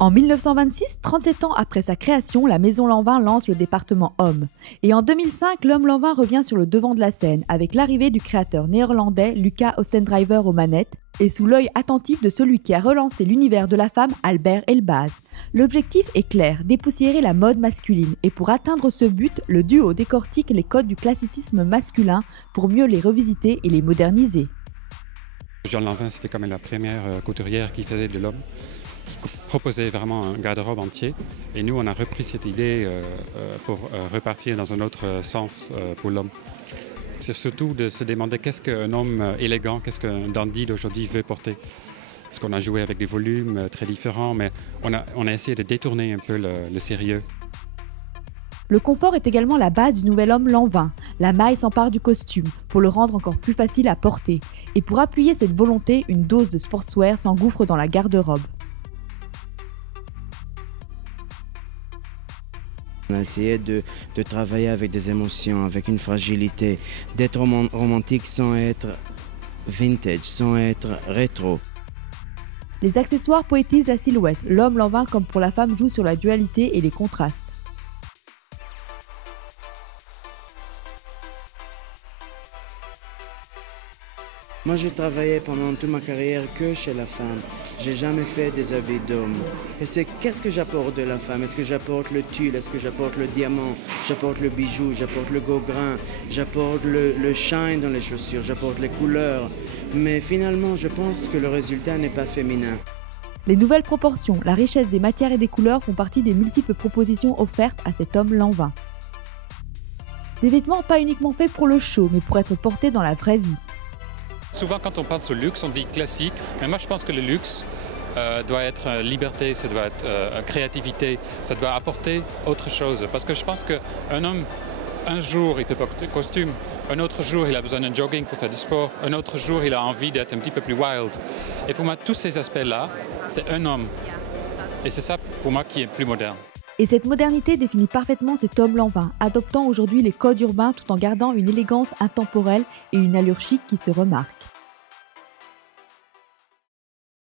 En 1926, 37 ans après sa création, la Maison Lanvin lance le département Hommes. Et en 2005, l'Homme Lanvin revient sur le devant de la scène avec l'arrivée du créateur néerlandais Luca Ossendrijver aux manettes et sous l'œil attentif de celui qui a relancé l'univers de la femme, Albert Elbaz. L'objectif est clair, dépoussiérer la mode masculine. Et pour atteindre ce but, le duo décortique les codes du classicisme masculin pour mieux les revisiter et les moderniser. Jeanne Lanvin, c'était quand même la première couturière qui faisait de l'homme, qui proposait vraiment un garde-robe entier. Et nous, on a repris cette idée pour repartir dans un autre sens pour l'homme. C'est surtout de se demander qu'est-ce qu'un homme élégant, qu'est-ce qu'un dandy d'aujourd'hui veut porter. Parce qu'on a joué avec des volumes très différents, mais on a essayé de détourner un peu le sérieux. Le confort est également la base du nouvel homme Lanvin. La maille s'empare du costume pour le rendre encore plus facile à porter. Et pour appuyer cette volonté, une dose de sportswear s'engouffre dans la garde-robe. On a essayé de travailler avec des émotions, avec une fragilité, d'être romantique sans être vintage, sans être rétro. Les accessoires poétisent la silhouette. L'homme Lanvin, comme pour la femme, joue sur la dualité et les contrastes. Moi, j'ai travaillé pendant toute ma carrière que chez la femme. J'ai jamais fait des habits d'homme. Et c'est qu'est-ce que j'apporte de la femme? Est-ce que j'apporte le tulle? Est-ce que j'apporte le diamant? J'apporte le bijou? J'apporte le gros-grain? J'apporte le shine dans les chaussures? J'apporte les couleurs? Mais finalement, je pense que le résultat n'est pas féminin. Les nouvelles proportions, la richesse des matières et des couleurs font partie des multiples propositions offertes à cet homme Lanvin. Des vêtements pas uniquement faits pour le show, mais pour être portés dans la vraie vie. Souvent, quand on parle sur le luxe, on dit classique, mais moi je pense que le luxe doit être liberté, ça doit être créativité, ça doit apporter autre chose. Parce que je pense qu'un homme, un jour, il peut porter costume, un autre jour, il a besoin d'un jogging pour faire du sport, un autre jour, il a envie d'être un petit peu plus wild. Et pour moi, tous ces aspects-là, c'est un homme. Et c'est ça, pour moi, qui est plus moderne. Et cette modernité définit parfaitement cet homme Lanvin, adoptant aujourd'hui les codes urbains tout en gardant une élégance intemporelle et une allure chic qui se remarque.